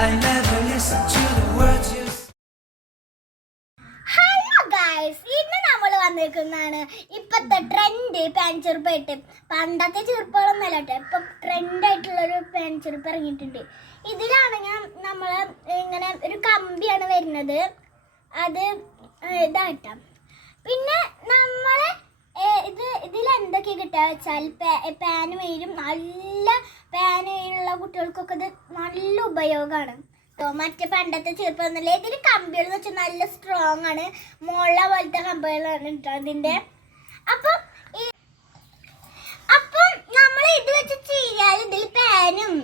I never listen to the words you say. Hello guys, ഇന്ന് നമ്മൾ വന്നിരിക്കുന്നതാണ് ഇപ്പോഴത്തെ trend pan ചെറുപ്പായിട്ട്. പണ്ടത്തെ ചെറുപ്പുകളൊന്നല്ല കേട്ടോ, ഇപ്പം ട്രെൻഡായിട്ടുള്ളൊരു പാൻ ചെറുപ്പ് ഇറങ്ങിയിട്ടുണ്ട്. ഇതിലാണെങ്കിൽ നമ്മൾ ഇങ്ങനെ ഒരു കമ്പിയാണ് വരുന്നത്, അത് ഇതായിട്ടാം. പിന്നെ നമ്മൾ ഇതിലെന്തൊക്കെ കിട്ടുക വെച്ചാൽ പാന് വരും, നല്ല പാന് വയിലുള്ള കുട്ടികൾക്കൊക്കെ ഇത് നല്ല ഉപയോഗമാണ്. മറ്റേ പണ്ടത്തെ ചെറുപ്പമൊന്നുമില്ല. ഇതിൽ കമ്പികൾ എന്ന് വെച്ചാൽ നല്ല സ്ട്രോങ് ആണ്, മുള പോലത്തെ കമ്പികളാണ് കേട്ടോ ഇതിൻ്റെ. അപ്പം നമ്മൾ ഇത് വെച്ച് ചെയ്യാൽ ഇതിൽ പാനും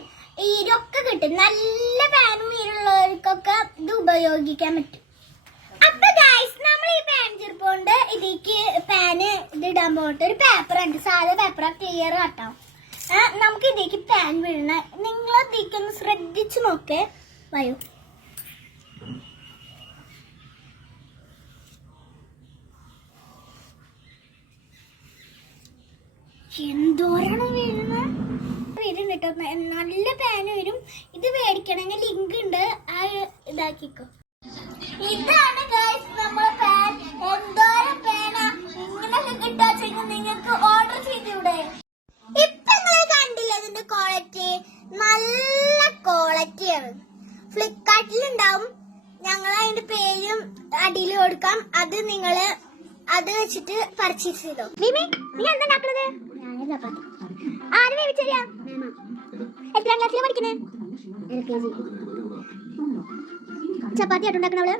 ഈരൊക്കെ കിട്ടും. നല്ല പാനും ഈരുള്ളവർക്കൊക്കെ ഇത് ഉപയോഗിക്കാൻ പറ്റും. അപ്പൊ ഗൈസ്, നമ്മൾ ഈ പാൻ ചെറുപ്പുകൊണ്ട് ഇതിലേക്ക് പാന് ഇതിടാൻ പോകട്ടെ. ഒരു പേപ്പർ ഉണ്ട്, സാധാ പേപ്പർ, ക്ലിയർ കാട്ടാം. നമുക്ക് ഇതിലേക്ക് പാൻ വീഴണ, നിങ്ങൾ ഇതിലേക്കൊന്ന് ശ്രദ്ധിച്ചു നോക്കേ. വയോ, എന്തോരാണ് വീഴുന്നത്. വരും കേട്ടോ, നല്ല പാന് വരും. ഇത് മേടിക്കണമെങ്കിൽ ലിങ്ക് ഉണ്ട്, ഇതാക്കിക്കോ. ഇതാണ് ഗൈസ് നമ്മുടെ പാൻ. എന്തോരം പാനാ, ഇങ്ങനെയൊക്കെ കിട്ടാച്ചെങ്കിൽ നിങ്ങൾക്ക് ഓർഡർ ചെയ്തൂടെ? ഇപ്പൊ നിങ്ങൾ കണ്ടില്ല ഇതിന്റെ ക്വാളിറ്റി, നല്ല ക്വാളിറ്റിയാണ്. ഫ്ലിപ്കാർട്ടിൽ ഉണ്ടാവും, ഞങ്ങൾ അതിന്റെ പേരും അടിയിൽ കൊടുക്കാം. അത് നിങ്ങള് അത് വെച്ചിട്ട് പർച്ചേസ് ചെയ്തോ. നീ എന്താ ഉണ്ടാക്കുന്നത്? ആര് വേവിച്ചറിയാ? എത്രാം ക്ലാസ്സിലാണ് പഠിക്കണേ? ചപ്പാത്തി ആയിട്ടുണ്ടാക്കണവള്.